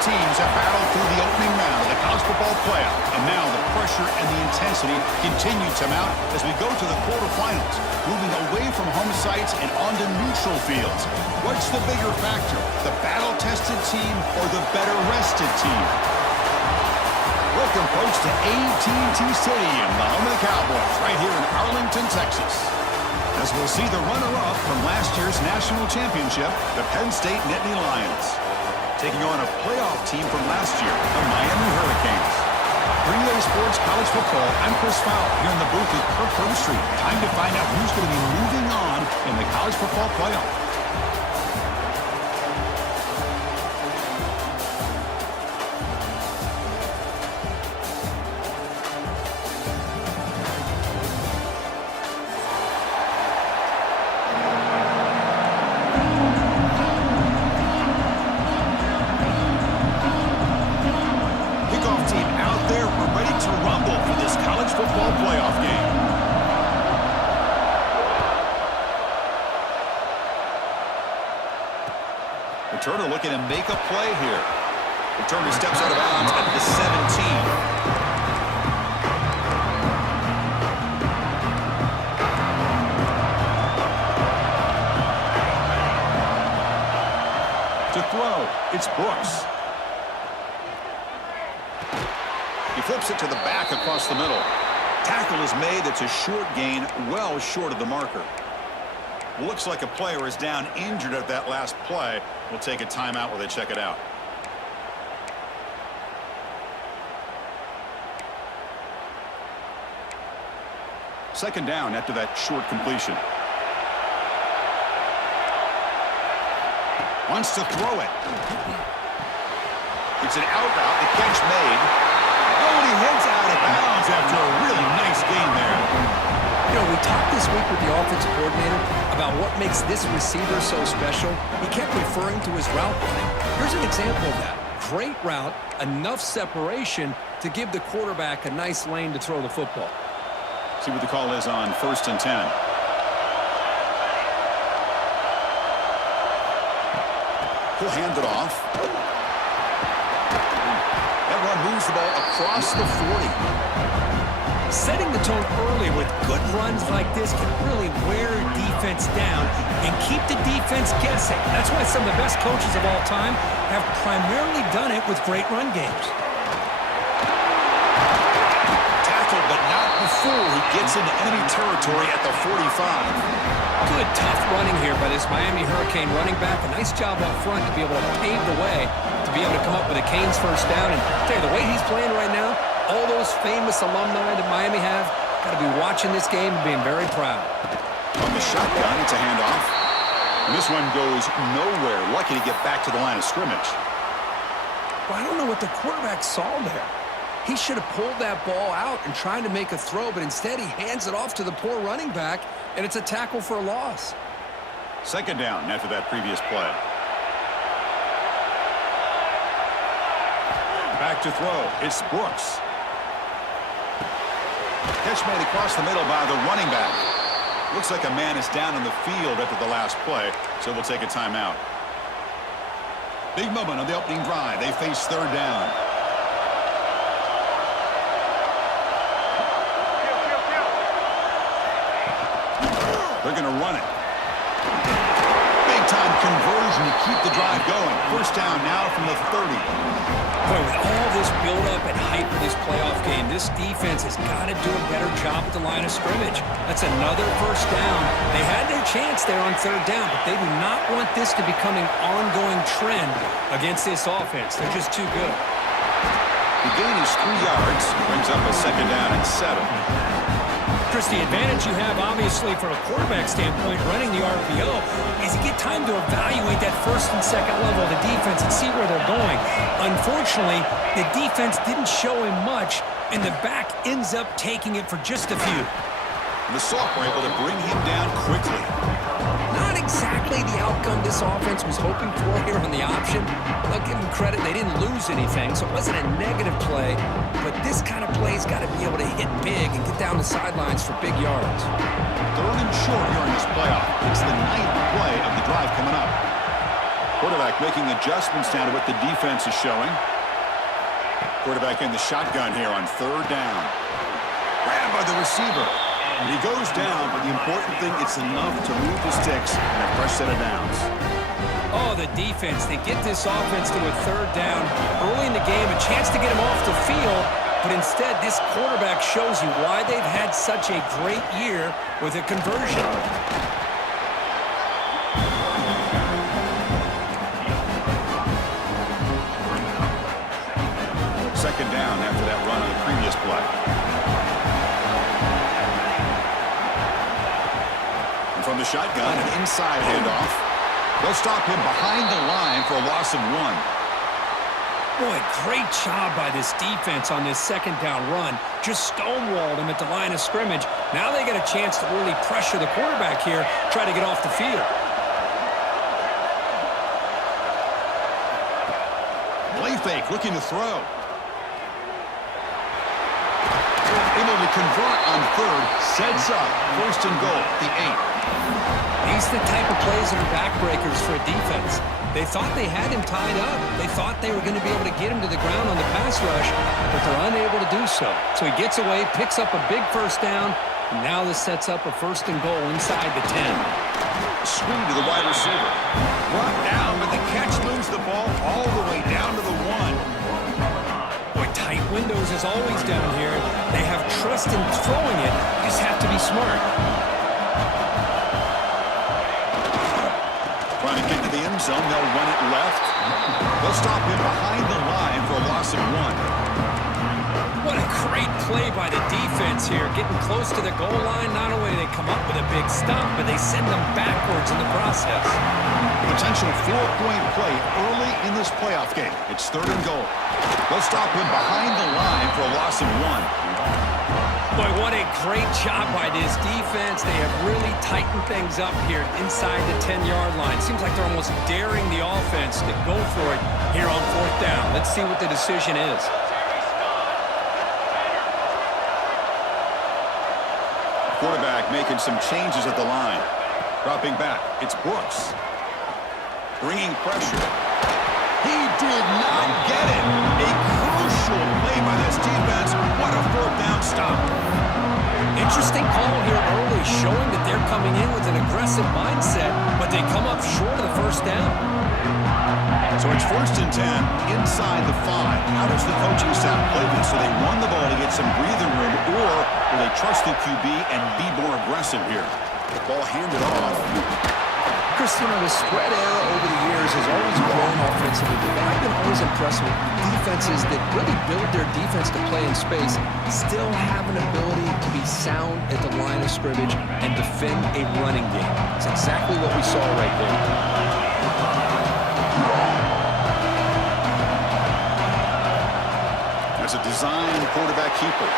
teams have battled through the opening round of the college football playoff, and now the pressure and the intensity continue to mount as we go to the quarterfinals, moving away from home sites and onto neutral fields. What's the bigger factor, the battle-tested team or the better-rested team? Welcome, folks, to AT&T Stadium, the home of the Cowboys, right here in Arlington, Texas. As we'll see the runner-up from last year's national championship, the Penn State Nittany Lions, taking on a playoff team from last year, the Miami Hurricanes. For EA Sports College Football, I'm Chris Fowler here in the booth with Kirk Herbstreit. Time to find out who's going to be moving on in the college football playoff. Returner looking to make a play here. Returner steps out of bounds at the 17. To throw, it's Brooks. He flips it to the back across the middle. Tackle is made. It's a short gain, well short of the marker. Looks like a player is down injured at that last play. We'll take a timeout while they check it out. Second down after that short completion. Wants to throw it. It's an out route. The catch made. Oh, and he heads out of bounds after a really nice gain there. You know, we talked this week with the offensive coordinator about what makes this receiver so special. He kept referring to his route running. Here's an example of that. Great route, enough separation to give the quarterback a nice lane to throw the football. See what the call is on 1st and 10. He'll hand it off. That one moves the ball across the 40. Setting the tone early with good runs like this can really wear a defense down and keep the defense guessing. That's why some of the best coaches of all time have primarily done it with great run games. Tackled, but not before he gets into enemy territory at the 45. Good, tough running here by this Miami Hurricane running back. A nice job up front to be able to pave the way, to be able to come up with a Canes first down. And I'll tell you, the way he's playing right now, all those famous alumni that Miami have got to be watching this game and being very proud. On the shotgun, it's a handoff. And this one goes nowhere. Lucky to get back to the line of scrimmage. Well, I don't know what the quarterback saw there. He should have pulled that ball out and tried to make a throw, but instead he hands it off to the poor running back, and it's a tackle for a loss. Second down after that previous play. Back to throw. It's Brooks. Catch made across the middle by the running back. Looks like a man is down in the field after the last play, so we'll take a timeout. Big moment on the opening drive. They face third down. They're going to run it. Big-time conversion to keep the drive going. First down now from the 30. Boy, with all this build-up and hype for this playoff game, this defense has got to do a better job at the line of scrimmage. That's another first down. They had their chance there on third down, but they do not want this to become an ongoing trend against this offense. They're just too good. The gain is 3 yards. Brings up a second down and 7. Chris, the advantage you have, obviously, from a quarterback standpoint, running the RPO, is you get time to evaluate that first and second level of the defense and see where they're going. Unfortunately, the defense didn't show him much, and the back ends up taking it for just a few. The sophomore able to bring him down quickly. Not exactly the outcome this offense was hoping for here on the option. I'll give them credit, they didn't lose anything, so it wasn't a negative play. But this kind of play's got to be able to hit big and get down the sidelines for big yards. Third and short here in this playoff. It's the 9th play of the drive coming up. Quarterback making adjustments now to what the defense is showing. Quarterback in the shotgun here on third down. Grabbed by the receiver. And he goes down, but the important thing, it's enough to move the sticks and a fresh set of downs. Oh, the defense. They get this offense to a third down early in the game, a chance to get him off the field, but instead this quarterback shows you why they've had such a great year with a conversion. Second down after that run on the previous shotgun, an inside handoff. They'll stop him behind the line for a loss of 1. Boy, great job by this defense on this second down run. Just stonewalled him at the line of scrimmage. Now they get a chance to really pressure the quarterback here, try to get off the field. Play fake, looking to throw. Able to convert on third, sets up first and goal, the 8. These are the type of plays that are backbreakers for a defense. They thought they had him tied up. They thought they were going to be able to get him to the ground on the pass rush, but they're unable to do so. So he gets away, picks up a big first down, and now this sets up a first and goal inside the 10. Screen to the wide receiver. Brought down, but the catch moves the ball all the way down to the 1. Boy, tight windows as always down here. They have trust in throwing it. You just have to be smart. Trying to get to the end zone. They'll run it left. They'll stop him behind the line for a loss of 1. What a great play by the defense here. Getting close to the goal line. Not only do they come up with a big stop, but they send them backwards in the process. Potential 4-point play early in this playoff game. It's third and goal. They'll stop him behind the line for a loss of 1. Boy, what a great job by this defense. They have really tightened things up here inside the 10-yard line. Seems like they're almost daring the offense to go for it here on fourth down. Let's see what the decision is. Quarterback making some changes at the line. Dropping back. It's Brooks. Bringing pressure. He did not get it. A crucial play by this defense. What a fourth down stop. Interesting call here early, showing that they're coming in with an aggressive mindset, but they come up short of the first down. So it's first and 10 inside the 5. How does the coaching staff play this? Do they run the ball to get some breathing room, or will they trust the QB and be more aggressive here? The ball handed off. Christian, the spread era over the years has always grown offensively, but I've been always impressed with defenses that really build their defense to play in space, still have an ability to be sound at the line of scrimmage and defend a running game. It's exactly what we saw right there. As a design quarterback keeper.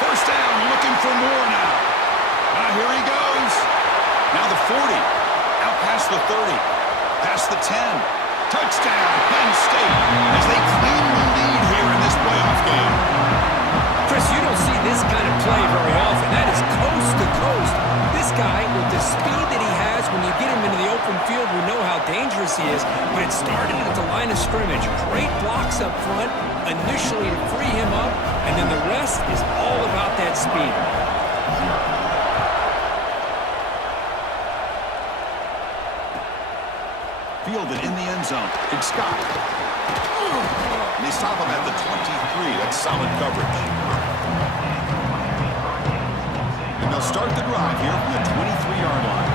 First down, looking for more now. Here he goes. Now the 40. Out past the 30, past the 10. Touchdown, Penn State, as they claim the lead here in this playoff game. Chris, you don't see this kind of play very often. That is coast to coast. This guy, with the speed that he has, when you get him into the open field, we know how dangerous he is, but it started at the line of scrimmage. Great blocks up front, initially to free him up, and then the rest is all about that speed. Fielded in the end zone. It's Scott. And they stop him at the 23. That's solid coverage. And they'll start the drive here from the 23-yard line.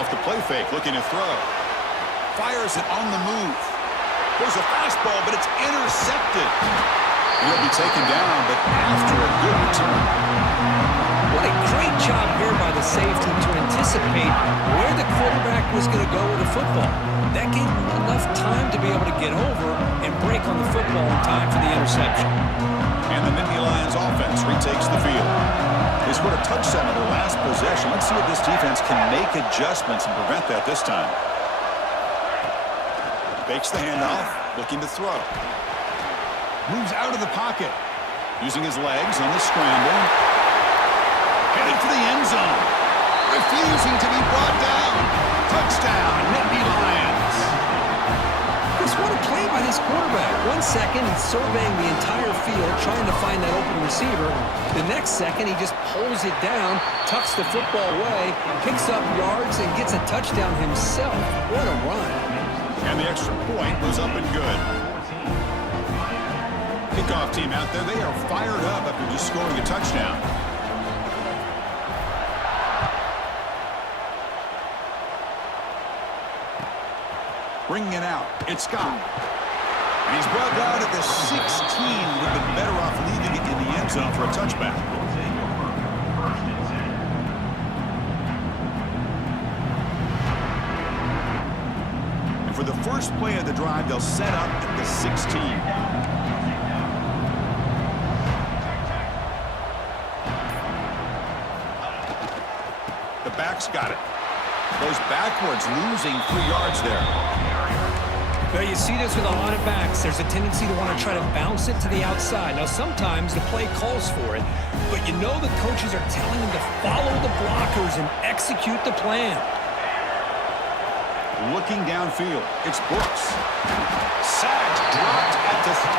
Off the play fake, looking to throw. Fires it on the move. There's a fastball, but it's intercepted. He'll be taken down, but after a good return. What a great job here by the safety to anticipate where the quarterback was going to go with the football. That gave him enough time to be able to get over and break on the football in time for the interception. And the Nittany Lions offense retakes the field. They scored a touchdown in their last possession. Let's see if this defense can make adjustments and prevent that this time. Fakes the handoff, looking to throw. Moves out of the pocket, using his legs on the scramble. Headed for the end zone. Refusing to be brought down. Touchdown, Nittany Lions. Chris, what a play by this quarterback. 1 second, he's surveying the entire field, trying to find that open receiver. The next second, he just pulls it down, tucks the football away, picks up yards, and gets a touchdown himself. What a run. And the extra point was up and good. Kickoff team out there, they are fired up after just scoring a touchdown. Bringing it out, it's Scott. And he's brought down at the 16. Would have been better off leaving it in the end zone for a touchback. first play of the drive, they'll set up at the 16. The back's got it. Goes backwards, losing 3 yards there. Well, you see this with a lot of backs. There's a tendency to want to try to bounce it to the outside. Now, sometimes the play calls for it, but you know the coaches are telling them to follow the blockers and execute the plan. Looking downfield, it's Brooks. Sacked, dropped at the 3.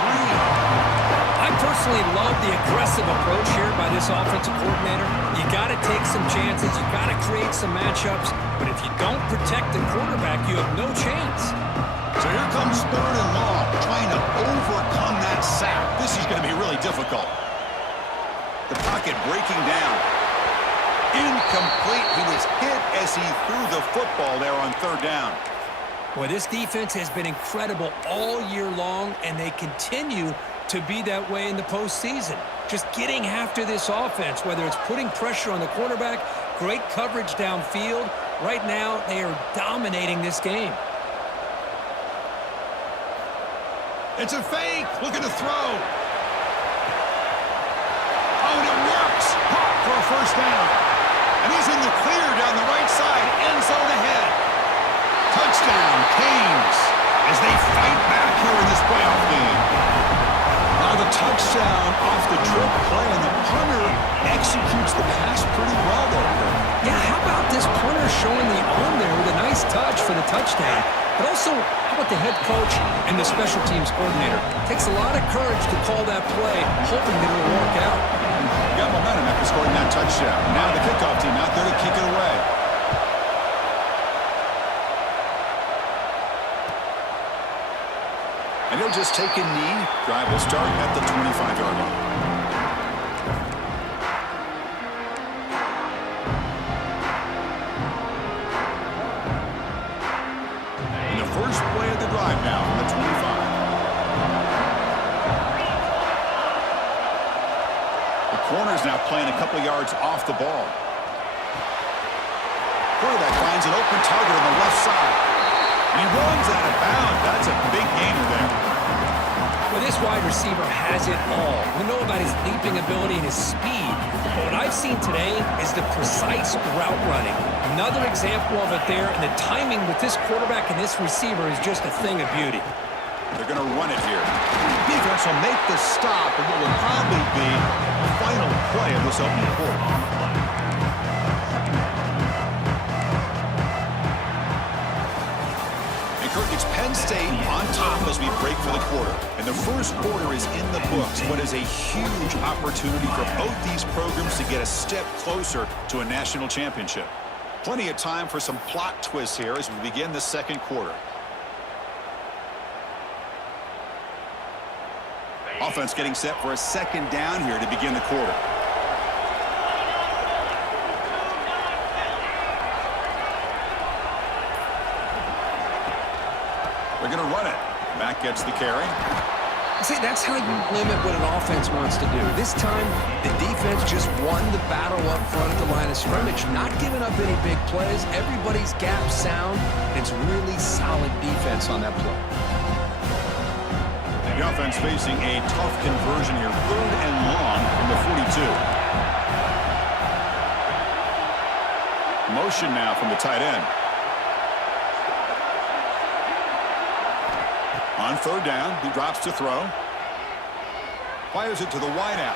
I personally love the aggressive approach here by this offensive coordinator. You got to take some chances. You got to create some matchups. But if you don't protect the quarterback, you have no chance. So here comes 3rd and long, trying to overcome that sack. This is going to be really difficult. The pocket breaking down. Incomplete. He was hit as he threw the football there on 3rd down. Well, this defense has been incredible all year long, and they continue to be that way in the postseason. Just getting after this offense, whether it's putting pressure on the quarterback, great coverage downfield. Right now, they are dominating this game. It's a fake. Looking to throw. Oh, and it works. Caught for a first down. And he's in the clear down the right side. End zone ahead. Touchdown, Canes, as they fight back here in this playoff game. Now the touchdown off the trick play, and the punter executes the pass pretty well there. Yeah, how about this punter showing the arm there with a nice touch for the touchdown? But also, how about the head coach and the special teams coordinator? Takes a lot of courage to call that play, hoping that it'll work out. Got momentum after scoring that touchdown. Now the kickoff team out there to kick it away. And he'll just take a knee. Drive will start at the 25-yard line. And the first play of the drive now from the 25. The corner's now playing a couple yards off the ball. Quarterback finds an open target on the left side. He runs out of bounds. That's a big gainer there. Well, this wide receiver has it all. We know about his leaping ability and his speed. But what I've seen today is the precise route running. Another example of it there, and the timing with this quarterback and this receiver is just a thing of beauty. They're going to run it here. Defense will make the stop, and what will probably be the final play of this opening quarter. It's Penn State on top as we break for the quarter. And the first quarter is in the books. What is a huge opportunity for both these programs to get a step closer to a national championship. Plenty of time for some plot twists here as we begin the second quarter. Offense getting set for a second down here to begin the quarter. They're going to run it. Mack gets the carry. See, that's how you limit what an offense wants to do. This time, the defense just won the battle up front at the line of scrimmage, not giving up any big plays. Everybody's gap sound. It's really solid defense on that play. The offense facing a tough conversion here. 3rd and long from the 42. Motion now from the tight end. On 3rd down, he drops to throw. Fires it to the wideout.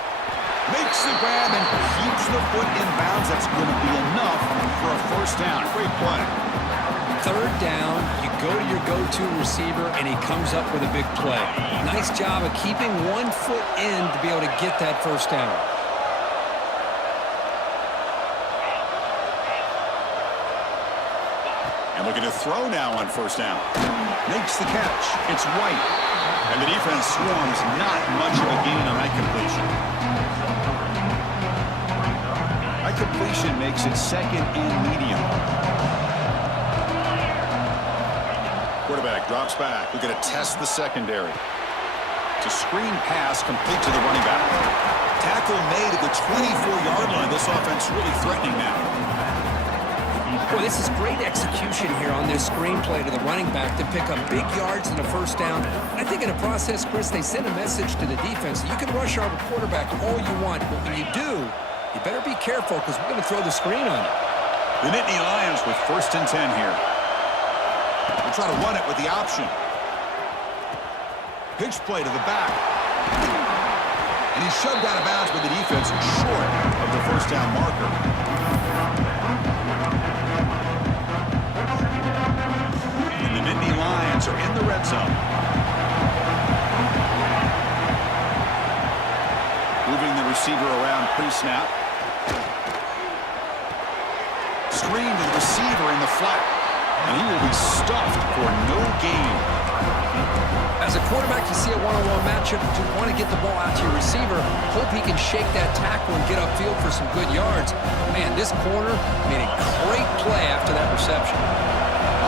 Makes the grab and keeps the foot in bounds. That's going to be enough for a first down. Great play. 3rd down, you go to your go-to receiver, and he comes up with a big play. Nice job of keeping 1 foot in to be able to get that first down. And looking to throw now on 1st down. Makes the catch. It's White. And the defense swarms. Not much of a gain on that completion. That completion makes it 2nd and medium. Quarterback drops back. We're going to test the secondary. It's a screen pass complete to the running back. Tackle made at the 24-yard line. This offense really threatening now. Boy, this is great execution here on this screenplay to the running back to pick up big yards and a first down. And I think in the process, Chris, they send a message to the defense. You can rush our quarterback all you want, but when you do, you better be careful because we're going to throw the screen on you. The Nittany Lions with 1st and 10 here. We'll try to run it with the option. Pitch play to the back. And he's shoved out of bounds by the defense short of the first down marker. And the Nittany Lions are in the red zone. Moving the receiver around pre-snap. Screen to the receiver in the flat. And he will be stuffed for no gain. As a quarterback, you see a one-on-one matchup. You want to get the ball out to your receiver. Hope he can shake that tackle and get upfield for some good yards. Man, this corner made a great play after that reception.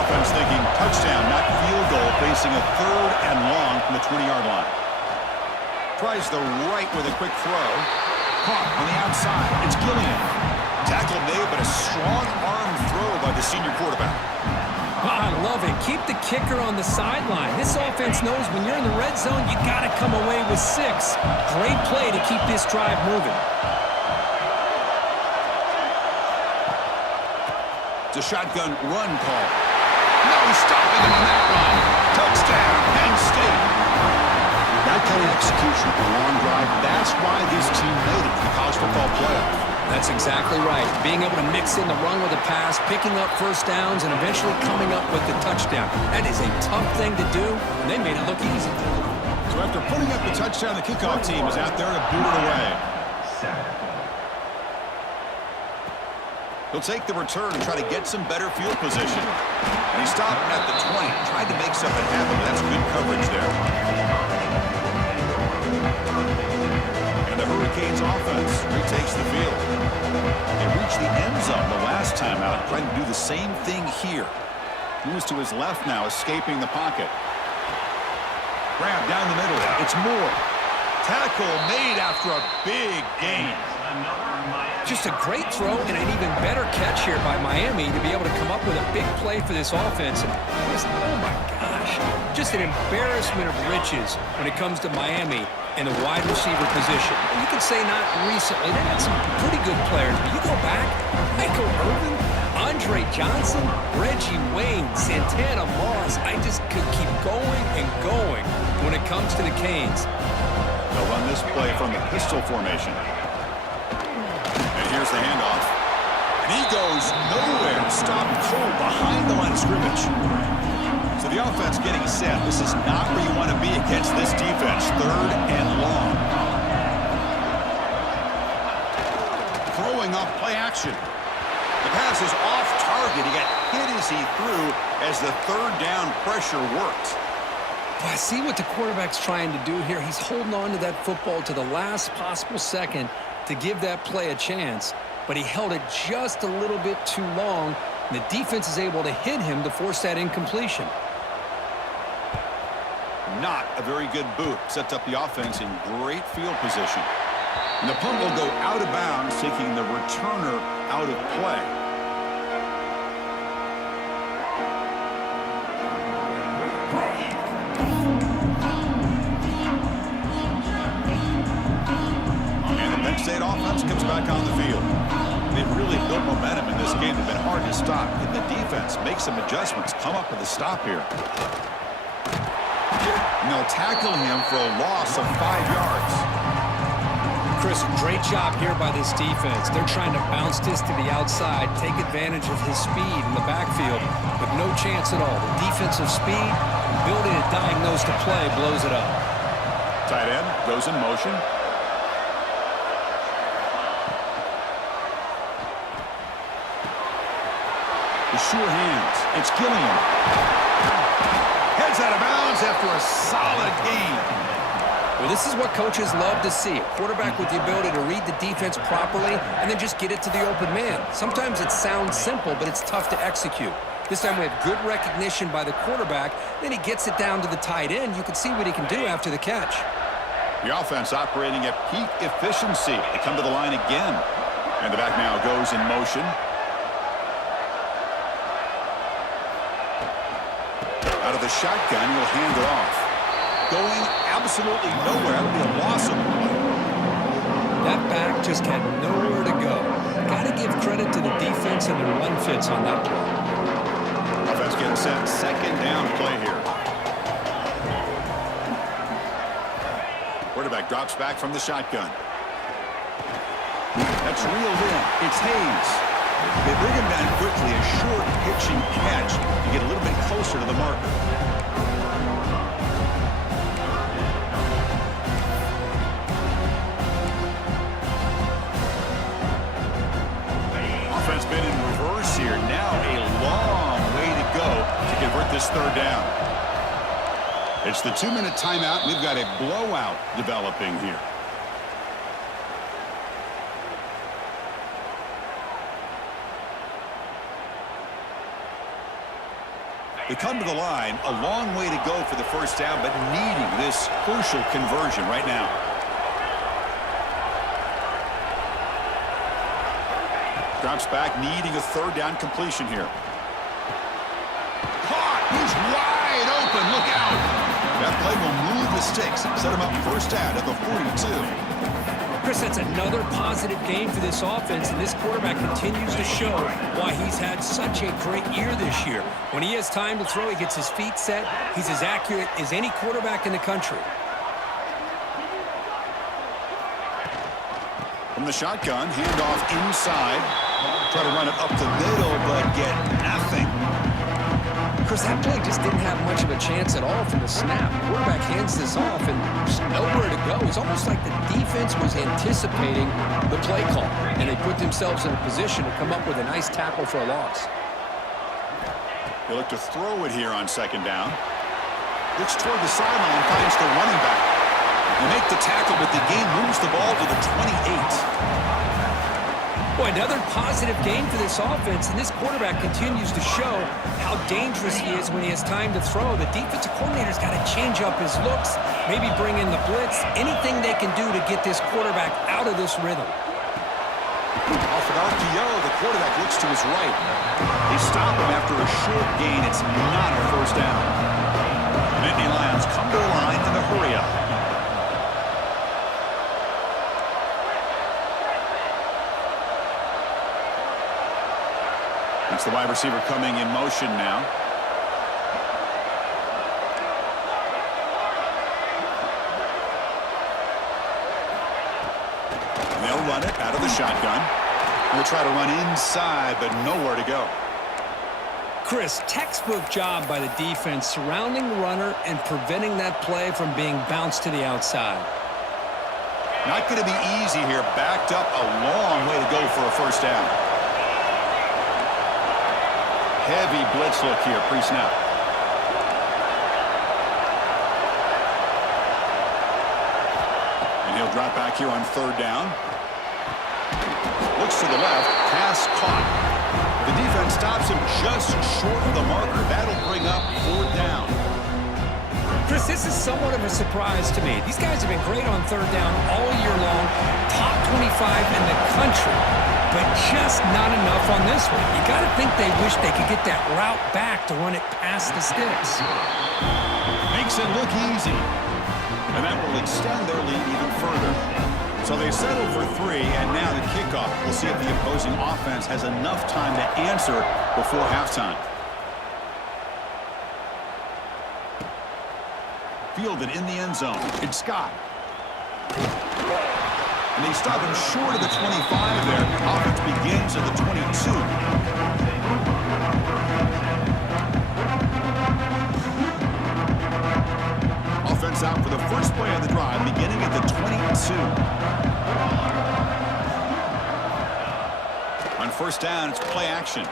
Offense thinking touchdown, not field goal, facing a 3rd and long from the 20-yard line. Tries the right with a quick throw. Caught on the outside. It's Gilliam. Tackle made, but a strong arm throw by the senior quarterback. I love it. Keep the kicker on the sideline. This offense knows when you're in the red zone, you got to come away with 6. Great play to keep this drive moving. It's a shotgun run call. No stopping him on that run. Touchdown, Penn State. That kind of execution on a long drive, that's why this team made it to the college football playoff. That's exactly right. Being able to mix in the run with a pass, picking up first downs, and eventually coming up with the touchdown. That is a tough thing to do, and they made it look easy. So after putting up the touchdown, the kickoff team is out there to boot it away. He'll take the return and try to get some better field position. And he stopped at the 20, tried to make something happen, but that's good coverage there. The Hurricanes offense retakes the field. They reached the end zone the last time out, trying to do the same thing here. Moves to his left now, escaping the pocket. Grab down the middle. It's Moore. Tackle made after a big gain. Just a great throw and an even better catch here by Miami to be able to come up with a big play for this offense. And oh my gosh, just an embarrassment of riches when it comes to Miami in the wide receiver position. You can say not recently. They had some pretty good players, but you go back, Michael Irvin, Andre Johnson, Reggie Wayne, Santana Moss. I just could keep going and going when it comes to the Canes. They'll run this play from the pistol formation. And here's the handoff. And he goes nowhere. Stopped cold behind the line of scrimmage. So the offense getting set. This is not where you want to be against this defense. 3rd and long. Throwing off play action. The pass is off target. He got hit as he threw as the 3rd down pressure worked. Well, I see what the quarterback's trying to do here. He's holding on to that football to the last possible second to give that play a chance. But he held it just a little bit too long. And the defense is able to hit him to force that incompletion. Not a very good boot. Sets up the offense in great field position. And the punt will go out of bounds, taking the returner out of play. And the Penn State offense comes back on the field. They've really built momentum in this game. It's been hard to stop. Can the defense make some adjustments, come up with a stop here? And they'll tackle him for a loss of 5 yards. Chris, great job here by this defense. They're trying to bounce this to the outside, take advantage of his speed in the backfield, but no chance at all. The defensive speed, ability to diagnose the play, blows it up. Tight end goes in motion. The sure hands. It's Gilliam. Heads out of bounds after a solid gain. Well, this is what coaches love to see. A quarterback with the ability to read the defense properly and then just get it to the open man. Sometimes it sounds simple, but it's tough to execute. This time we have good recognition by the quarterback. Then he gets it down to the tight end. You can see what he can do after the catch. The offense operating at peak efficiency. They come to the line again. And the back now goes in motion. the shotgun. He'll hand it off. Going absolutely nowhere. That would be a loss of play. That back just had nowhere to go. Got to give credit to the defense and the run fits on that play. Offense getting set. Second down play here. Quarterback drops back from the shotgun. That's reeled in. It's Hayes. They bring him down quickly. A short pitch and catch to get a little bit closer to the marker. Offense been in reverse here. Now a long way to go to convert this third down. It's the 2-minute timeout. We've got a blowout developing here. They come to the line, a long way to go for the first down, but needing this crucial conversion right now. Drops back, needing a third down completion here. Caught! He's wide open. Look out! That play will move the sticks, set him up first down at the 42. Chris, that's another positive game for this offense, and this quarterback continues to show why he's had such a great year this year. When he has time to throw, he gets his feet set. He's as accurate as any quarterback in the country. From the shotgun, handoff inside. Try to run it up the middle, but get nothing. Chris, that play just didn't have much of a chance at all from the snap. The quarterback hands this off, and there's nowhere to go. It's almost like the defense was anticipating the play call, and they put themselves in a position to come up with a nice tackle for a loss. They look to throw it here on second down. Looks toward the sideline, finds the running back. They make the tackle, but the game moves the ball to the 28. Boy, another positive game for this offense, and this quarterback continues to show how dangerous he is when he has time to throw. The defensive coordinator's got to change up his looks, maybe bring in the blitz, anything they can do to get this quarterback out of this rhythm. Off an RPO, the quarterback looks to his right. They stop him after a short gain. It's not a first down. The Nittany Lions come to the line in a hurry up. It's the wide receiver coming in motion now. And they'll run it out of the shotgun. They'll try to run inside, but nowhere to go. Chris, textbook job by the defense surrounding the runner and preventing that play from being bounced to the outside. Not going to be easy here. Backed up a long way to go for a first down. Heavy blitz look here, pre-snap. And he'll drop back here on third down. Looks to the left, pass caught. The defense stops him just short of the marker. That'll bring up fourth down. Chris, this is somewhat of a surprise to me. These guys have been great on third down all year long, top 25 in the country, but just not enough on this one. You got to think they wish they could get that route back to run it past the sticks. Makes it look easy. And that will extend their lead even further. So they settle for 3, and now the kickoff. We'll see if the opposing offense has enough time to answer before halftime. Fielded in the end zone. It's Scott. And they stop him short of the 25 there. Offense begins at the 22. Offense out for the first play of the drive, beginning at the 22. On first down, it's play action.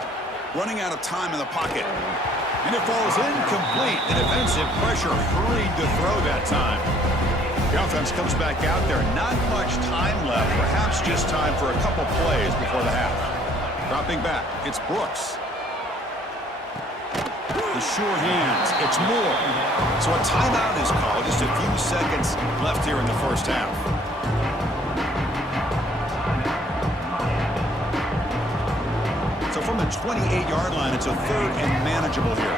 Running out of time in the pocket. And it falls incomplete. The defensive pressure hurried to throw that time. The offense comes back out there. Not much time left. Perhaps just time for a couple plays before the half. Dropping back, it's Brooks. The sure hands, it's Moore. So a timeout is called. Just a few seconds left here in the first half. So from the 28-yard line, it's a third and manageable here.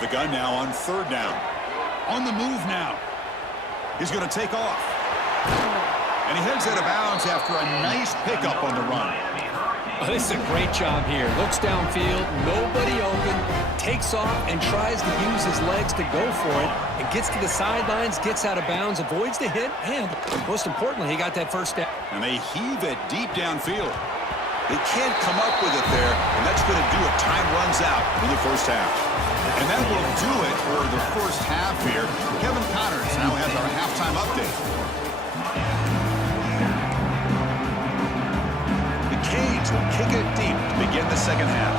With the gun now on third down. On the move now. He's going to take off. And he heads out of bounds after a nice pickup on the run. Oh, this is a great job here. Looks downfield, nobody open, takes off and tries to use his legs to go for it, and gets to the sidelines, gets out of bounds, avoids the hit, and most importantly, he got that first down. And they heave it deep downfield. They can't come up with it there, and that's going to do it. Time runs out in the first half. And that will do it for the first half here. Kevin Connors now has our halftime update. Canes will kick it deep to begin the second half.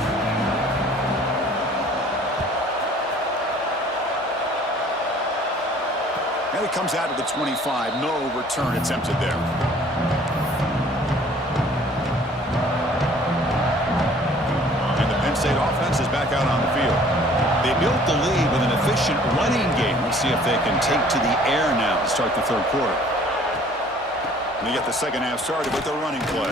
And it comes out to the 25. No return attempted there. And the Penn State offense is back out on the field. They built the lead with an efficient running game. We'll see if they can take to the air now to start the third quarter. And they get the second half started with the running play.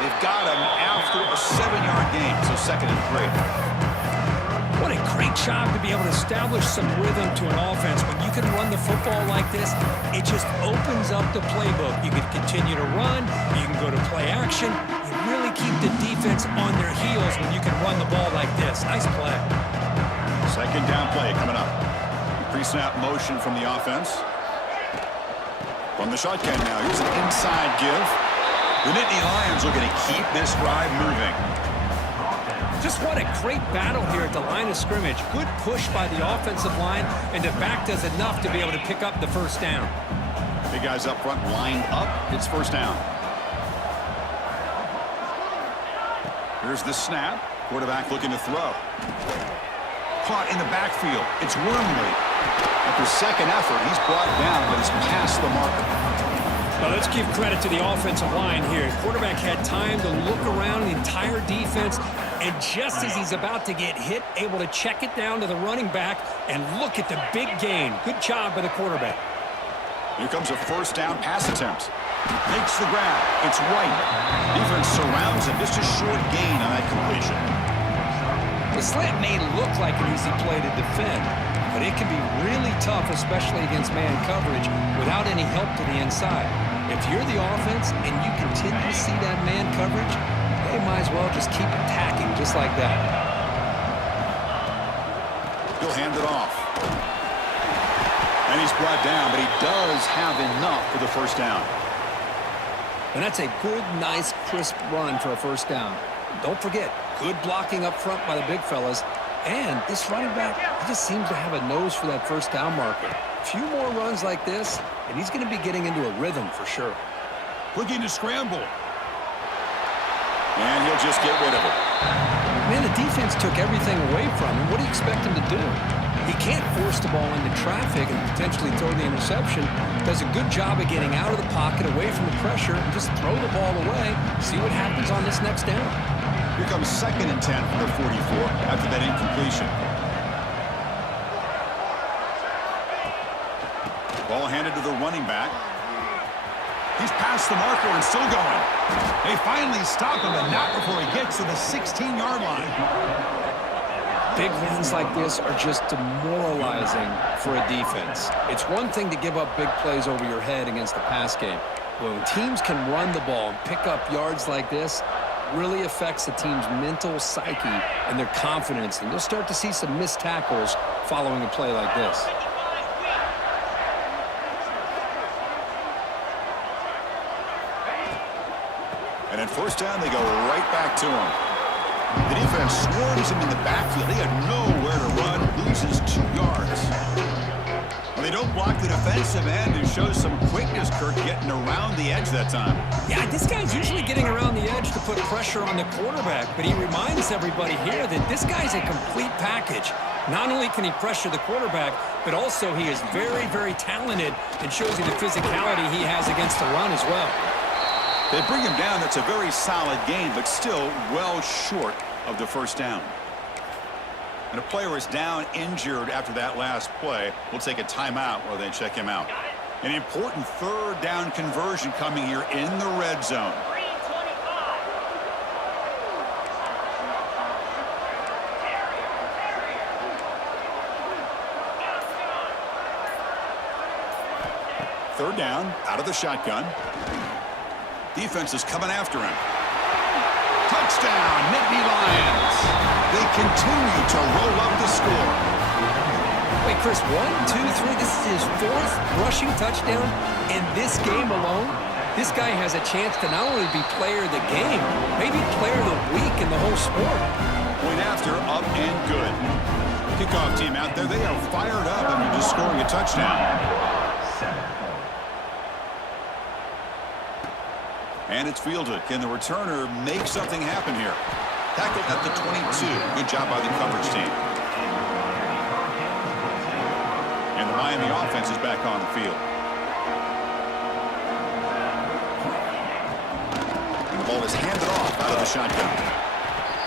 They've got him after a 7-yard gain, so 2nd and 3. What a great job to be able to establish some rhythm to an offense. When you can run the football like this, it just opens up the playbook. You can continue to run. You can go to play action. You really keep the defense on their heels when you can run the ball like this. Nice play. Second down play coming up. Pre-snap motion from the offense. From the shotgun now, here's an inside give. The Nittany Lions are going to keep this drive moving. Just what a great battle here at the line of scrimmage. Good push by the offensive line, and the back does enough to be able to pick up the first down. Big guys up front lined up. It's first down. Here's the snap. Quarterback looking to throw. Caught in the backfield. It's Wormley. After second effort, he's brought down, but he's past the marker. Well, let's give credit to the offensive line here. The quarterback had time to look around the entire defense, and just as he's about to get hit, able to check it down to the running back, and look at the big gain. Good job by the quarterback. Here comes a first down pass attempt. Makes the grab. It's White. Defense surrounds him. Just a short gain on that completion. The slant may look like an easy play to defend, but it can be really tough, especially against man coverage, without any help to the inside. If you're the offense and you continue to see that man coverage, they might as well just keep attacking just like that. He'll hand it off. And he's brought down, but he does have enough for the first down. And that's a good, nice, crisp run for a first down. Don't forget, good blocking up front by the big fellas. And this running back, he just seems to have a nose for that first down marker. A few more runs like this, and he's going to be getting into a rhythm for sure. Looking to scramble. And he'll just get rid of it. Man, the defense took everything away from him. What do you expect him to do? He can't force the ball into traffic and potentially throw the interception. Does a good job of getting out of the pocket, away from the pressure, and just throw the ball away. See what happens on this next down. Here comes 2nd and 10 for the 44 after that incompletion. Ball handed to the running back. He's past the marker and still going. They finally stop him, and not before he gets to the 16-yard line. Big runs like this are just demoralizing for a defense. It's one thing to give up big plays over your head against the pass game. But when teams can run the ball and pick up yards like this, really affects the team's mental psyche and their confidence. And you'll start to see some missed tackles following a play like this. And at first down, they go right back to him. The defense swarms him in the backfield. He had nowhere to run, loses 2 yards. Well, they don't block the defensive end and shows some quickness, Kirk, getting around the edge that time. Yeah, this guy's usually getting around the edge to put pressure on the quarterback, but he reminds everybody here that this guy's a complete package. Not only can he pressure the quarterback, but also he is very, very talented and shows you the physicality he has against the run as well. They bring him down. That's a very solid game, but still well short of the first down. And a player is down injured after that last play. We'll take a timeout while they check him out. An important third down conversion coming here in the red zone. Third down, out of the shotgun. Defense is coming after him. Touchdown, Nittany Lions. They continue to roll up the score. Wait, Chris, 1, 2, 3. This is his 4th rushing touchdown in this game alone. This guy has a chance to not only be player of the game, maybe player of the week in the whole sport. Point after, up and good. Kickoff team out there, they are fired up after just scoring a touchdown. And it's fielded. Can the returner make something happen here? Tackled at the 22. Good job by the coverage team. And the Miami offense is back on the field. And the ball is handed off out of the shotgun.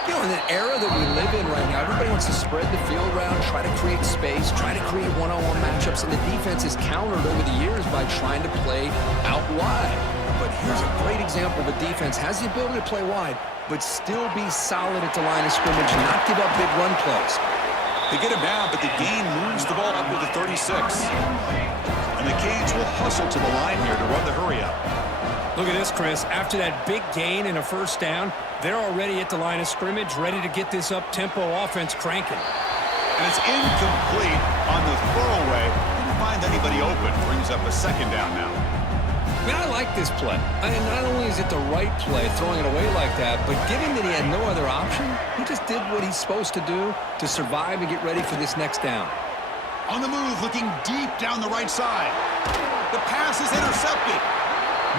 You know, in the era that we live in right now, everybody wants to spread the field around, try to create space, try to create one-on-one matchups, and the defense is countered over the years by trying to play out wide. But here's a great example of a defense has the ability to play wide, but still be solid at the line of scrimmage and not give up big run plays. They get him down, but the gain moves the ball up to the 36. And the Canes will hustle to the line here to run the hurry up. Look at this, Chris. After that big gain and a first down, they're already at the line of scrimmage, ready to get this up-tempo offense cranking. And it's incomplete on the throwaway. Didn't find anybody open. Brings up a second down now. Man, I like this play. I mean, not only is it the right play, throwing it away like that, but given that he had no other option, he just did what he's supposed to do to survive and get ready for this next down. On the move, looking deep down the right side. The pass is intercepted.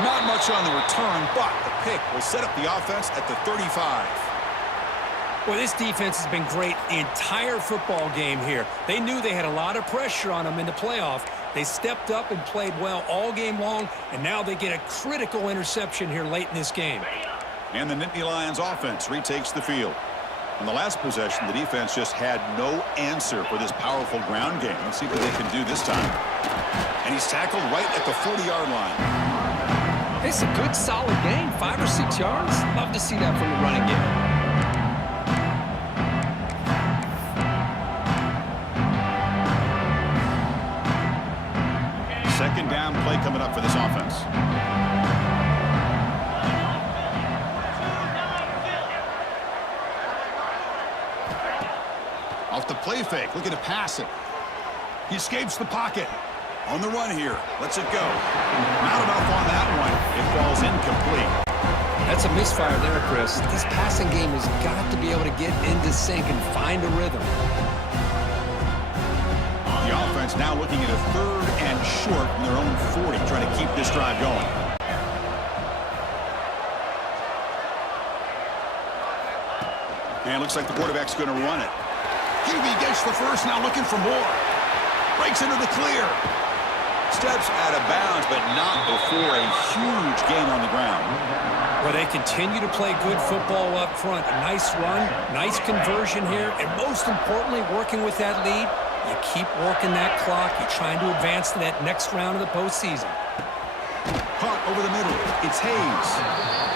Not much on the return, but the pick will set up the offense at the 35. Well, this defense has been great the entire football game here. They knew they had a lot of pressure on them in the playoff. They stepped up and played well all game long, and now they get a critical interception here late in this game. And the Nittany Lions offense retakes the field. On the last possession, the defense just had no answer for this powerful ground game. Let's see what they can do this time. And he's tackled right at the 40-yard line. It's a good, solid game, 5 or 6 yards. Love to see that from the running game. Second down play coming up for this offense. Off the play fake, looking to pass it. He escapes the pocket. On the run here, lets it go. Not enough on that one. It falls incomplete. That's a misfire there, Chris. This passing game has got to be able to get into sync and find a rhythm. The offense now looking at a third and short from their own 40, trying to keep this drive going. And it looks like the quarterback's going to run it. QB gets the first, now looking for more. Breaks into the clear. Steps out of bounds, but not before a huge gain on the ground. Well, they continue to play good football up front. A nice run, nice conversion here, and most importantly, working with that lead, you keep working that clock. You're trying to advance to that next round of the postseason. Punt over the middle. It's Hayes.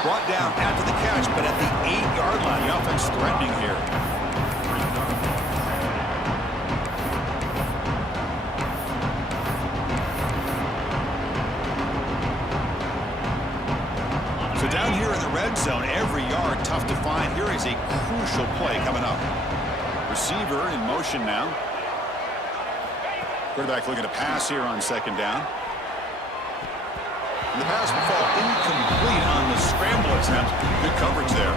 Brought down after the catch, but at the 8-yard line, the offense threatening here. So down here in the red zone, every yard tough to find. Here is a crucial play coming up. Receiver in motion now. Quarterback looking to pass here on second down. And the pass will fall incomplete on the scramble attempt. Good coverage there.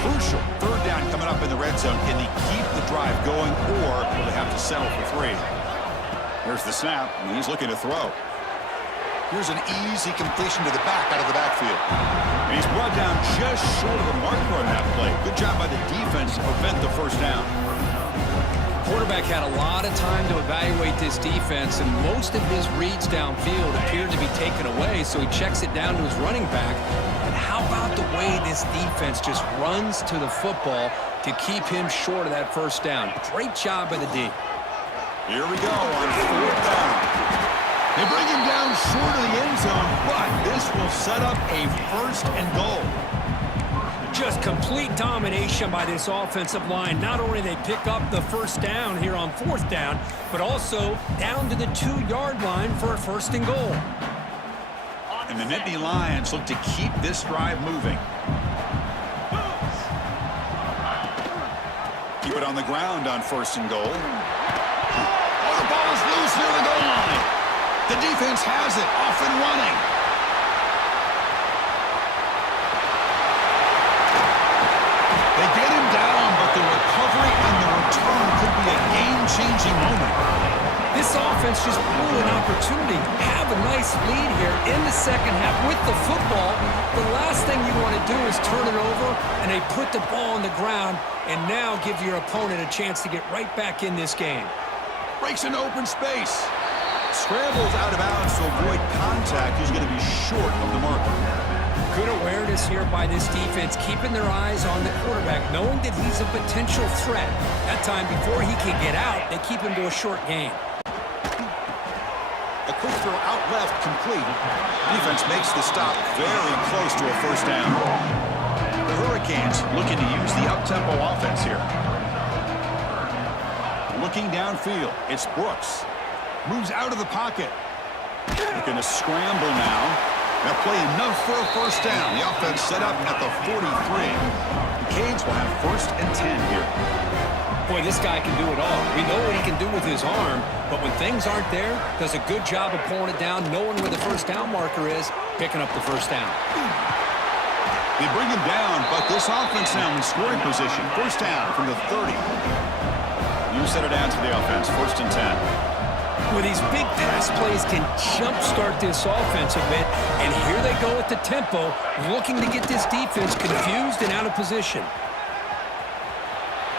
Crucial third down coming up in the red zone. Can they keep the drive going, or will they have to settle for 3? There's the snap, and he's looking to throw. Here's an easy completion to the back out of the backfield. And he's brought down just short of the marker on that play. Good job by the defense to prevent the first down. Quarterback had a lot of time to evaluate this defense, and most of his reads downfield appeared to be taken away, so he checks it down to his running back. And how about the way this defense just runs to the football to keep him short of that first down? Great job by the D. Here we go on fourth down. They bring him down short of the end zone, but this will set up a first and goal. Just complete domination by this offensive line. Not only they pick up the first down here on 4th down, but also down to the 2-yard line for a 1st and goal. And the Nittany Lions look to keep this drive moving. Keep it on the ground on 1st and goal. Oh, the ball is loose near the goal line. The defense has it, off and running. They get him down, but the recovery and the return could be a game-changing moment. This offense just blew an opportunity. Have a nice lead here in the second half with the football. The last thing you want to do is turn it over, and they put the ball on the ground and now give your opponent a chance to get right back in this game. Breaks into open space. Scrambles out of bounds to avoid contact. He's going to be short of the marker. Good awareness here by this defense, keeping their eyes on the quarterback, knowing that he's a potential threat. That time, before he can get out, they keep him to a short game. A quick throw out left, complete. Defense makes the stop very close to a 1st down. The Hurricanes looking to use the up-tempo offense here. Looking downfield, it's Brooks. Moves out of the pocket. Looking to scramble now. They'll play enough for a 1st down. The offense set up at the 43. The Canes will have 1st and 10 here. Boy, this guy can do it all. We know what he can do with his arm, but when things aren't there, does a good job of pulling it down, knowing where the 1st down marker is, picking up the 1st down. They bring him down, but this offense now in scoring position. 1st down from the 30. You set it down to the offense, 1st and 10. Well, these big pass plays can jumpstart this offense a bit, and here they go at the tempo, looking to get this defense confused and out of position.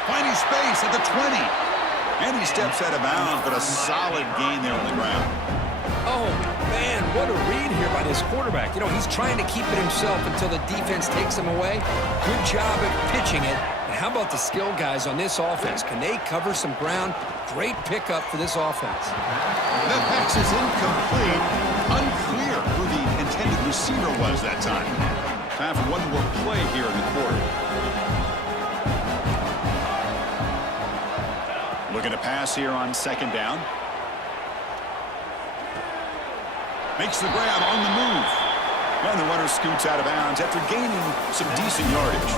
Finding space at the 20. And he steps out of bounds, but a solid gain there on the ground. Oh, man, what a read here by this quarterback. You know, he's trying to keep it himself until the defense takes him away. Good job at pitching it. And how about the skill guys on this offense? Can they cover some ground? Great pickup for this offense. The pass is incomplete. Unclear who the intended receiver was that time. Time for one more play here in the quarter. Looking to pass here on 2nd down. Makes the grab on the move. And the runner scoots out of bounds after gaining some decent yardage.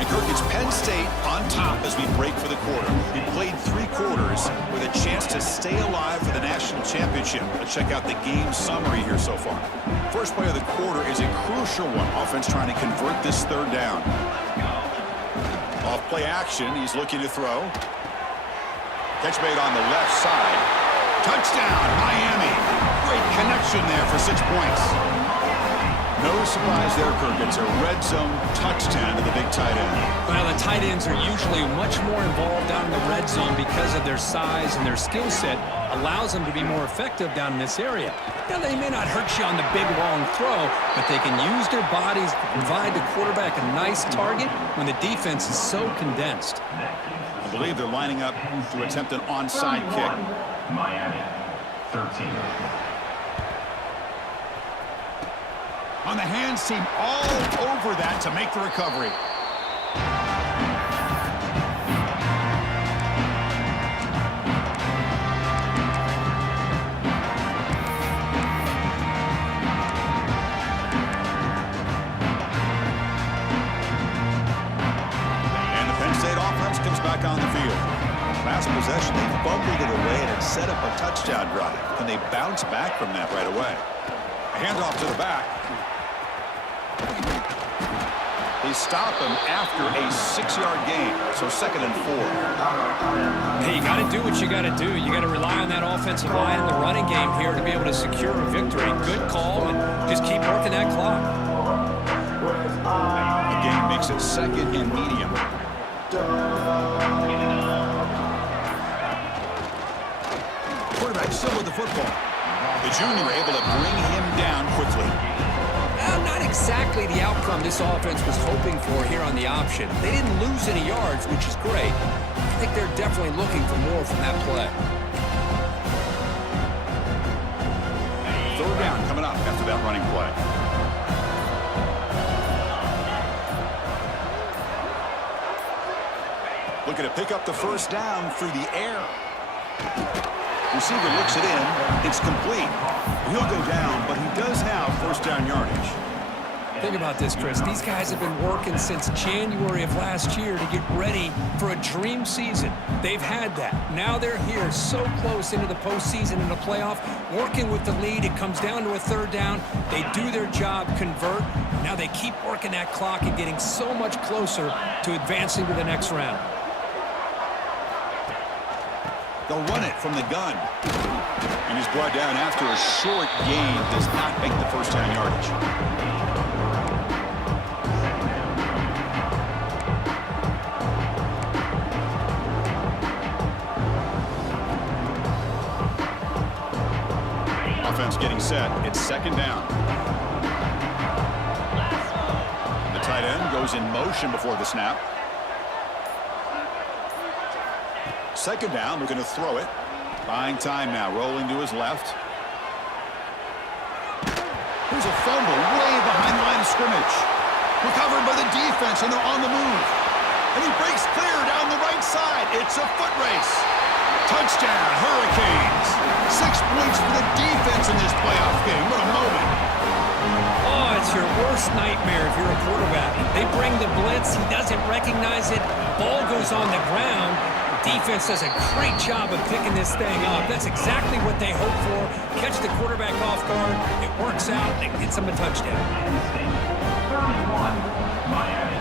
And Kirk, it's Penn State on top as we break for the quarter. We played 3 quarters with a chance to stay alive for the national championship. Let's check out the game summary here so far. First play of the quarter is a crucial one. Offense trying to convert this 3rd down. Off play action, he's looking to throw. Catch made on the left side. Touchdown, Miami. Great connection there for 6 points. No surprise there, Kirk. It's a red zone touchdown to the big tight end. Well, the tight ends are usually much more involved down in the red zone because of their size and their skill set allows them to be more effective down in this area. Now, they may not hurt you on the big, long throw, but they can use their bodies to provide the quarterback a nice target when the defense is so condensed. I believe they're lining up to attempt an onside kick. Miami, 13. On the hands team all over that to make the recovery. And the Penn State offense comes back on the field. Last possession, they fumbled it away and it set up a touchdown drive. Can they bounce back from that right away? A handoff to the back. They stop him after a 6-yard gain, so 2nd and 4. Hey, you got to do what you got to do. You got to rely on that offensive line in the running game here to be able to secure a victory. Good call, and just keep working that clock. Again, makes it 2nd and medium. Quarterback still with the football. The junior able to bring him down quickly. Not exactly the outcome this offense was hoping for here on the option. They didn't lose any yards, which is great. I think they're definitely looking for more from that play. 3rd down coming up after that running play. Looking to pick up the first down through the air. Receiver looks it in. It's complete. He'll go down, but he does have first down yardage. Think about this, Chris. These guys have been working since January of last year to get ready for a dream season. They've had that. Now they're here so close into the postseason and the playoff, working with the lead. It comes down to a third down. They do their job, convert. Now they keep working that clock and getting so much closer to advancing to the next round. They'll run it from the gun. And he's brought down after a short gain. Does not make the first down yardage. Offense getting set. It's second down. The tight end goes in motion before the snap. Second down, looking to throw it. Buying time now, rolling to his left. Here's a fumble way behind the line of scrimmage. Recovered by the defense, and they're on the move. And he breaks clear down the right side. It's a foot race. Touchdown, Hurricanes. 6 points for the defense in this playoff game. What a moment. Oh, it's your worst nightmare if you're a quarterback. They bring the blitz. He doesn't recognize it. Ball goes on the ground. Defense does a great job of picking this thing up. That's exactly what they hope for. Catch the quarterback off guard. It works out. It gets them a touchdown. 31, Miami,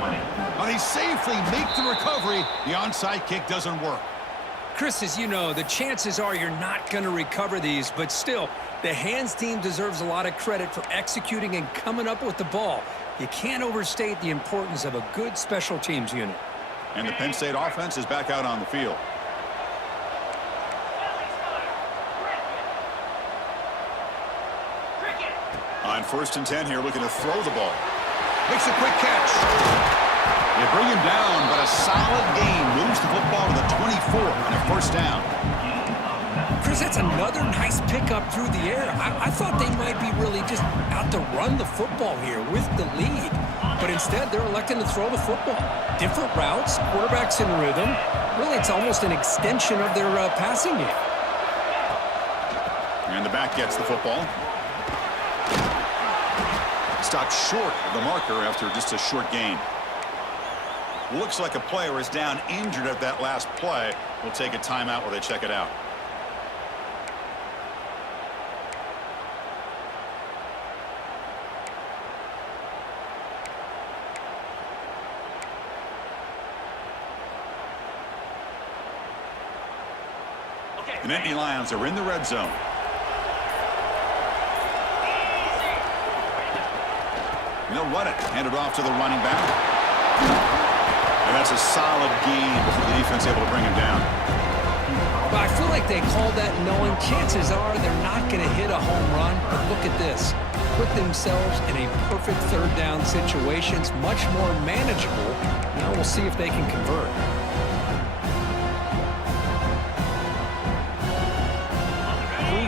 20. And they safely make the recovery. The onside kick doesn't work. Chris, as you know, the chances are you're not going to recover these, but still, the hands team deserves a lot of credit for executing and coming up with the ball. You can't overstate the importance of a good special teams unit. And the Penn State offense is back out on the field. On 1st and 10 here, looking to throw the ball. Makes a quick catch. They bring him down, but a solid gain moves the football to the 24 on a first down. Chris, that's another nice pickup through the air. I thought they might be really just out to run the football here with the lead. But instead, they're electing to throw the football. Different routes, quarterbacks in rhythm. Really, it's almost an extension of their passing game. And the back gets the football. Stopped short of the marker after just a short gain. Looks like a player is down injured at that last play. We'll take a timeout while they check it out. The Nittany Lions are in the red zone. And they'll run it. Hand it off to the running back. And that's a solid gain before the defense able to bring him down. But I feel like they called that knowing chances are they're not going to hit a home run. But look at this. Put themselves in a perfect third down situation. It's much more manageable. Now we'll see if they can convert.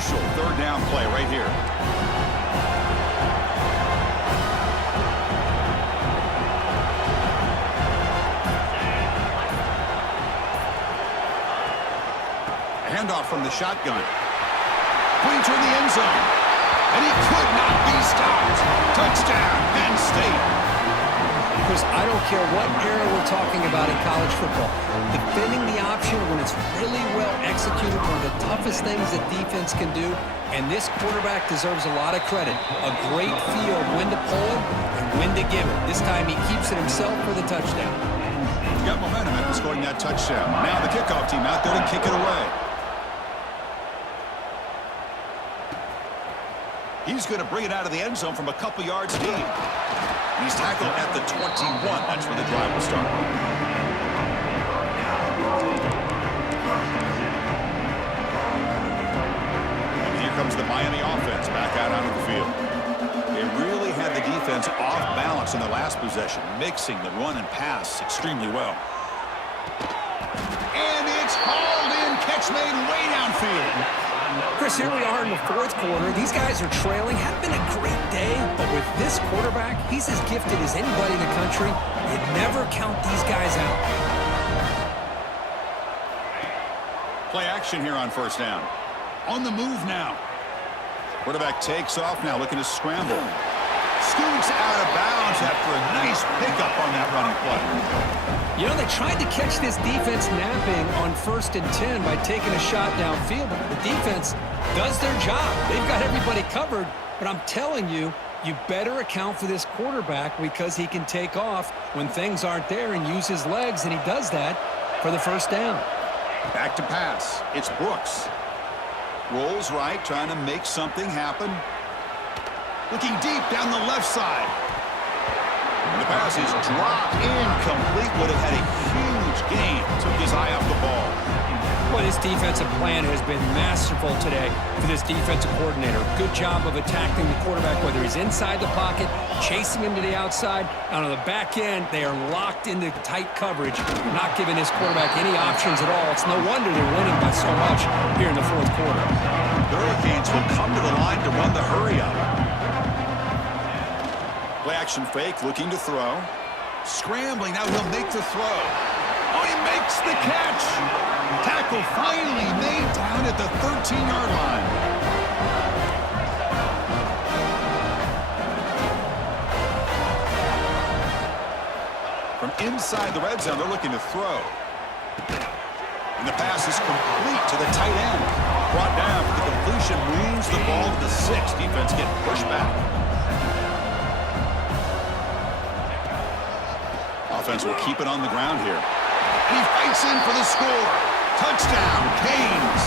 Crucial third down play right here. A handoff from the shotgun. Putting toward the end zone. And he could not be stopped. Touchdown, Penn State. Chris, I don't care what era we're talking about in college football. Defending the option when it's really well executed, one of the toughest things that defense can do, and this quarterback deserves a lot of credit. A great feel of when to pull it and when to give it. This time he keeps it himself for the touchdown. He's got momentum after scoring that touchdown. Now the kickoff team out there to kick it away. He's going to bring it out of the end zone from a couple yards deep. He's tackled at the 21. That's where the drive will start. And here comes the Miami offense back out onto the field. They really had the defense off balance in the last possession, mixing the run and pass extremely well. And it's hauled in, catch made way downfield. Chris, here we are in the fourth quarter. These guys are trailing. Had been a great day, but with this quarterback, he's as gifted as anybody in the country. You'd never count these guys out. Play action here on first down. On the move now. Quarterback takes off now, looking to scramble. Scoots out of bounds after a nice pickup on that running play. You know, they tried to catch this defense napping on 1st and 10 by taking a shot downfield, but the defense does their job. They've got everybody covered, but I'm telling you, you better account for this quarterback because he can take off when things aren't there and use his legs, and he does that for the first down. Back to pass. It's Brooks. Rolls right, trying to make something happen. Looking deep down the left side. And the pass is dropped incomplete. Would have had a huge gain. Took his eye off the ball. Well, his defensive plan has been masterful today for this defensive coordinator. Good job of attacking the quarterback, whether he's inside the pocket, chasing him to the outside. And on the back end, they are locked into tight coverage, not giving this quarterback any options at all. It's no wonder they're winning by so much here in the fourth quarter. The Hurricanes will come to the line to run the hurry-up. Play action fake, looking to throw. Scrambling, now he'll make the throw. Oh, he makes the catch. Tackle finally made down at the 13-yard line. From inside the red zone, they're looking to throw. And the pass is complete to the tight end. Brought down for the completion, moves the ball to the 6. Defense getting pushed back. Offense will keep it on the ground here. And he fights in for the score. Touchdown, Canes.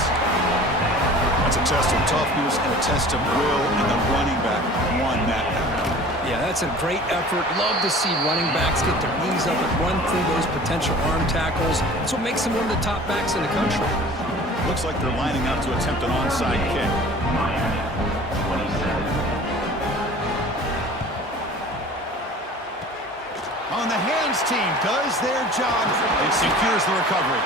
That's a test of toughness and a test of will, and the running back won that. Yeah, that's a great effort. Love to see running backs get their knees up and run through those potential arm tackles. That's what makes them one of the top backs in the country. Looks like they're lining up to attempt an onside kick. Miami, 27. On the hands team does their job and secures the recovery.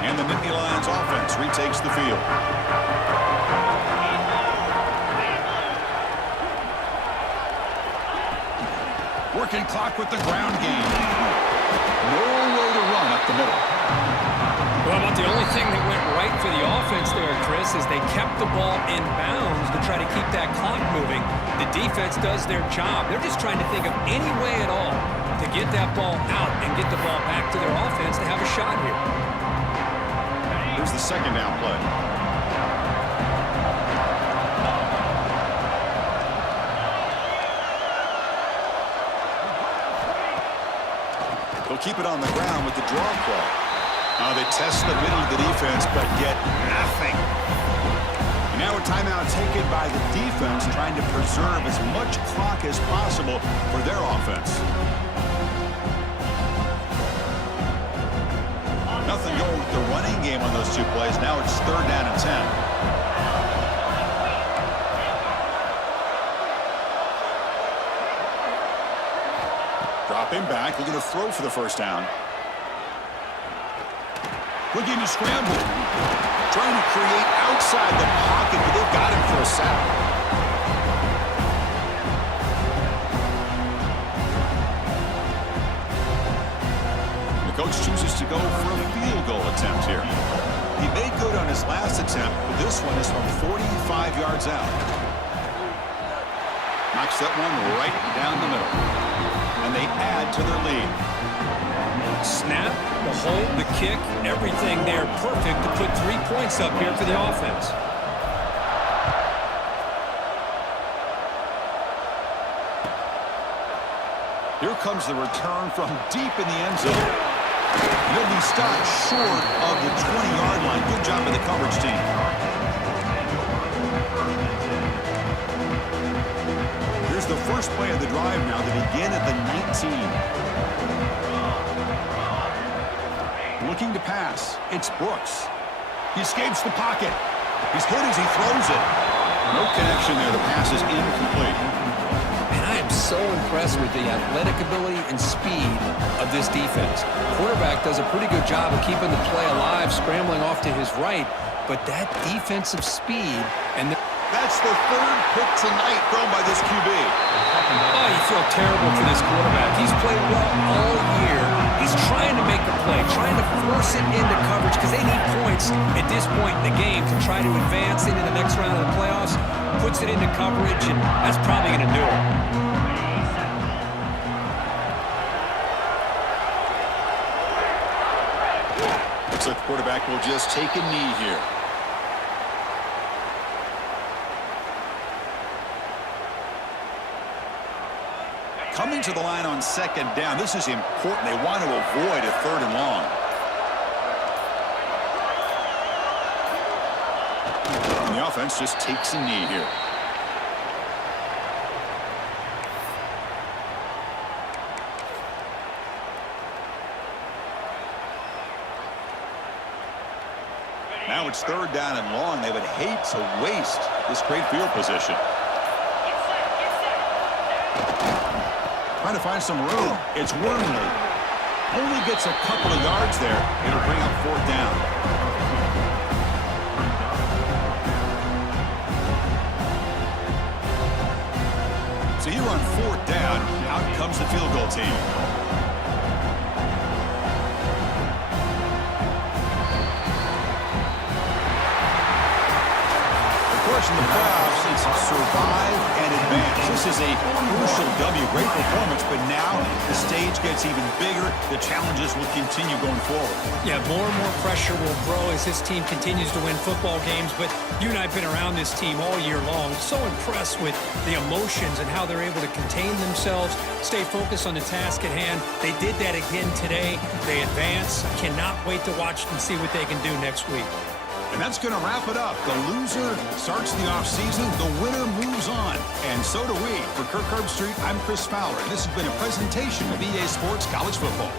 And the Nittany Lions offense retakes the field. Working clock with the ground game. No way to run up the middle. Well, about the only thing that went right for the offense there, Chris, is they kept the ball in bounds to try to keep that clock moving. The defense does their job. They're just trying to think of any way at all to get that ball out and get the ball back to their offense to have a shot here. Here's the second down play. They'll keep it on the ground with the draw play. They test the middle of the defense, but get nothing. And now a timeout taken by the defense, trying to preserve as much clock as possible for their offense. Nothing going with the running game on those 2 plays. Now it's 3rd down and 10. Dropping back, looking to throw for the first down. Looking to scramble. Trying to create outside the pocket, but they've got him for a sack. The coach chooses to go for a field goal attempt here. He made good on his last attempt, but this one is from 45 yards out. Knocks that one right down the middle. And they add to their lead. Snap, the hold, the kick, everything there perfect to put 3 points up here for the offense. Here comes the return from deep in the end zone. He'll be stopped short of the 20-yard line. Good job by the coverage team. Here's the first play of the drive now. They begin at the 19. Looking to pass. It's Brooks. He escapes the pocket. He's hit as he throws it. No connection there. The pass is incomplete. And I am so impressed with the athletic ability and speed of this defense. Quarterback does a pretty good job of keeping the play alive, scrambling off to his right. But that defensive speed and that's the 3rd pick tonight thrown by this QB. Oh, he feel terrible for this quarterback. He's played well all year. He's trying to make the play, trying to force it into coverage because they need points at this point in the game to try to advance into the next round of the playoffs. Puts it into coverage, and that's probably going to do it. Looks like the quarterback will just take a knee here. Coming to the line on second down. This is important. They want to avoid a third and long. And the offense just takes a knee here. Now it's third down and long. They would hate to waste this great field position. Trying to find some room. It's Wormley. Only gets a couple of yards there. It'll bring up fourth down. So here on fourth down, out comes the field goal team. In the playoffs, it's survive and advance. This is a crucial W. Great performance, but now the stage gets even bigger. The challenges will continue going forward. Yeah, more and more pressure will grow as this team continues to win football games, but you and I have been around this team all year long. So impressed with the emotions and how they're able to contain themselves, stay focused on the task at hand. They did that again today. They advance. Cannot wait to watch and see what they can do next week. And that's going to wrap it up. The loser starts the offseason. The winner moves on. And so do we. For Kirk Herbstreit, I'm Chris Fowler. And this has been a presentation of EA Sports College Football.